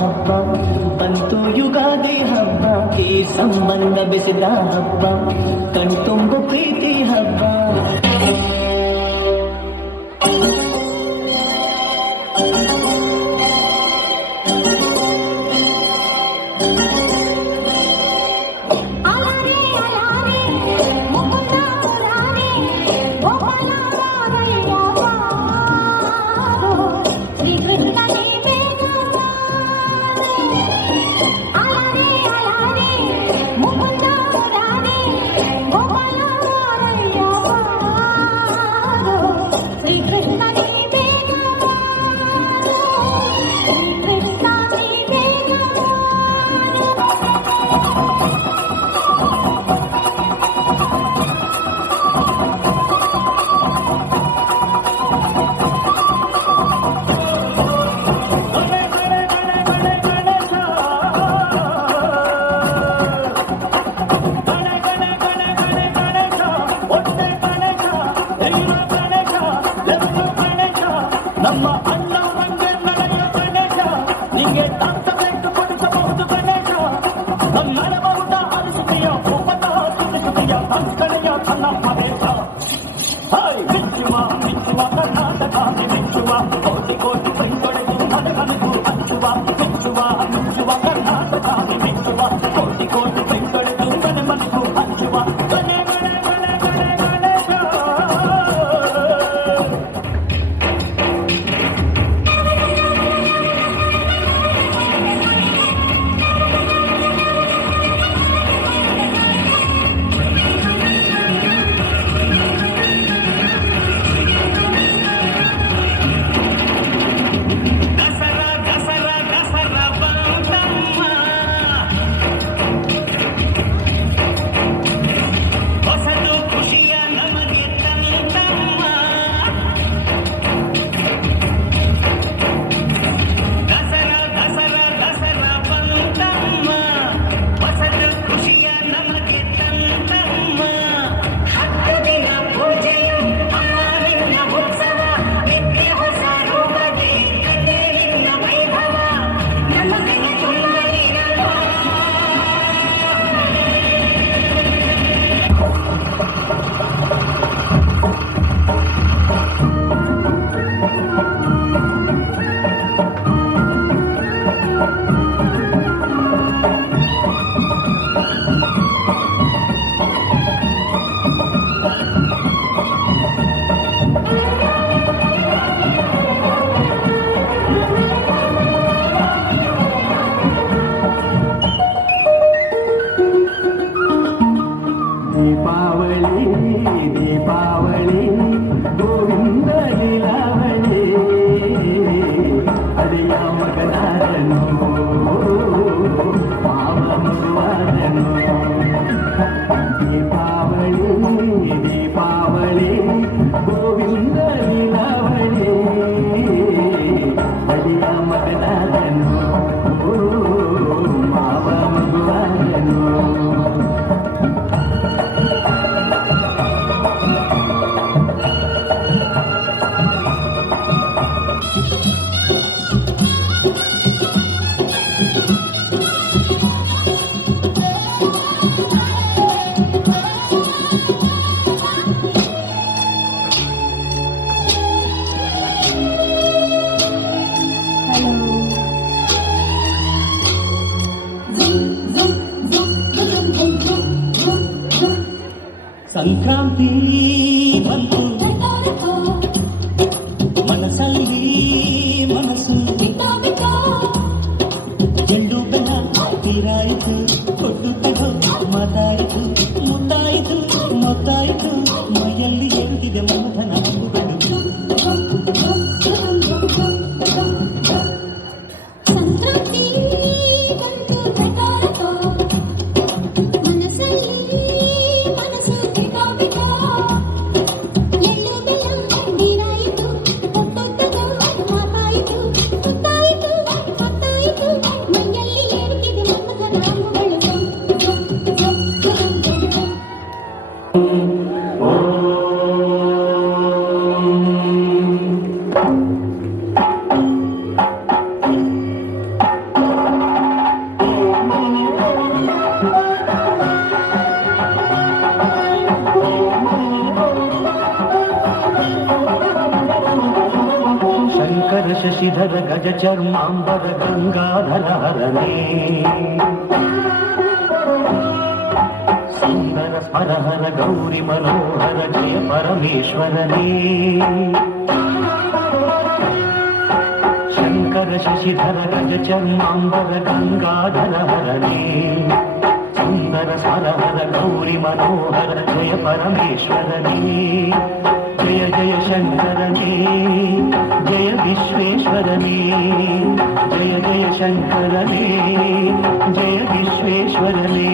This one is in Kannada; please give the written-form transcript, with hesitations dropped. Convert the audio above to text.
ಹಬ್ಬ ಬಂತು ಯುಗಾದಿ ಹಬ್ಬ ಈ ಸಂಬಂಧ ಬೆಸೆದ ಹಬ್ಬ ಕಣ್ತುಂಬು ಪ್ರೀತಿ ಹಬ್ಬ ನಮ್ಮ ಅಣ್ಣ ನಂಗೆ ನಡೆಯ ಗಣೇಶ ನಿಂಗೆ ದಾಸಬೇಕು ಕೊಡಿಸಬಹುದು ಗಣೇಶ ನನ್ನಡಬಹುದ ಹರಿಸುತ್ತೀಯ ಉಪದ ಸುತ್ತಿಸುತ್ತೀಯ ಸಂಸ್ಕಳೆಯ ತನ್ನ ಮಹೇಶ ಹಾಯ್ ಮೆಚ್ಚುವ ಮೆಚ್ಚುವ ಕರ್ನಾಟಕ ಮೆಚ್ಚುವ ಕೋಟಿ ಕೋಟಿ ಬೆಂಗಳೆದು ನನಗನಗೂ ಹಚ್ಚುವ ಮೆಚ್ಚುವ ಮೆಚ್ಚುವ ಕರ್ನಾಟಕ ಮೆಚ್ಚುವ ಕೋಟಿ ಕೋಟಿ ಬೆಂಗಳೆದು ನನಮನಗೂ ಹಚ್ಚುವ ಗಣೇ ಗಣೇ ಗಣೇ ಗಣೇ ಗಣೇಶ ದೀಪಾವಳಿ ಗೋವಿಂದ ಲೀಲಾವಳಿ ಅಡಿಯ ಮಗನಾದನು ಮಾವ ಮಗುವಾದನು ದೀಪಾವಳಿ ಗೋವಿಂದ ಲೀಲಾವಳಿ ಅಡಿಯ ಮಗನಾದನು ಮಾವ ಮಗುವಾದನು ಸಂಕ್ರಾಂತಿ ಬಂತು ಮನಸ್ಸಲ್ಲಿ ಮನಸ್ಸು ಚೆಂಡು ಬೆಲ್ಲ ತೀರಾಯಿತು ಕೊಟ್ಟು ಮಾತಾಯಿತು ಮುದ್ದಾಯಿತು ಮೊತ್ತಾಯಿತು ಮೈಯಲ್ಲಿ ಎರುತ್ತಿದೆ ಮನಧನ ಅಂಬುಗಳು ಶಶಿಧರ ಗಜ ಚರ್ಮಾಂಬರ ಗಂಗಾಧರ ಹರನೇ ಸುಂದರ ಸ್ಮರಹರ ಗೌರಿ ಮನೋಹರ ಜಯ ಪರಮೇಶ್ವರನೇ ಶಂಕರ ಶಶಿಧರ ಗಜ ಚರ್ಮಾಂಬರ ಗಂಗಾಧರ ಹರನೇ ಸುಂದರ ಸ್ಮರಹರ ಗೌರಿ ಮನೋಹರ ಜಯ ಪರಮೇಶ್ವರನೇ ಜಯ ಜಯ ಶಂಕರನೇ ಜಯ ವಿಶ್ವೇಶ್ವರನೇ ಜಯ ಜಯ ಶಂಕರನೇ ಜಯ ವಿಶ್ವೇಶ್ವರನೇ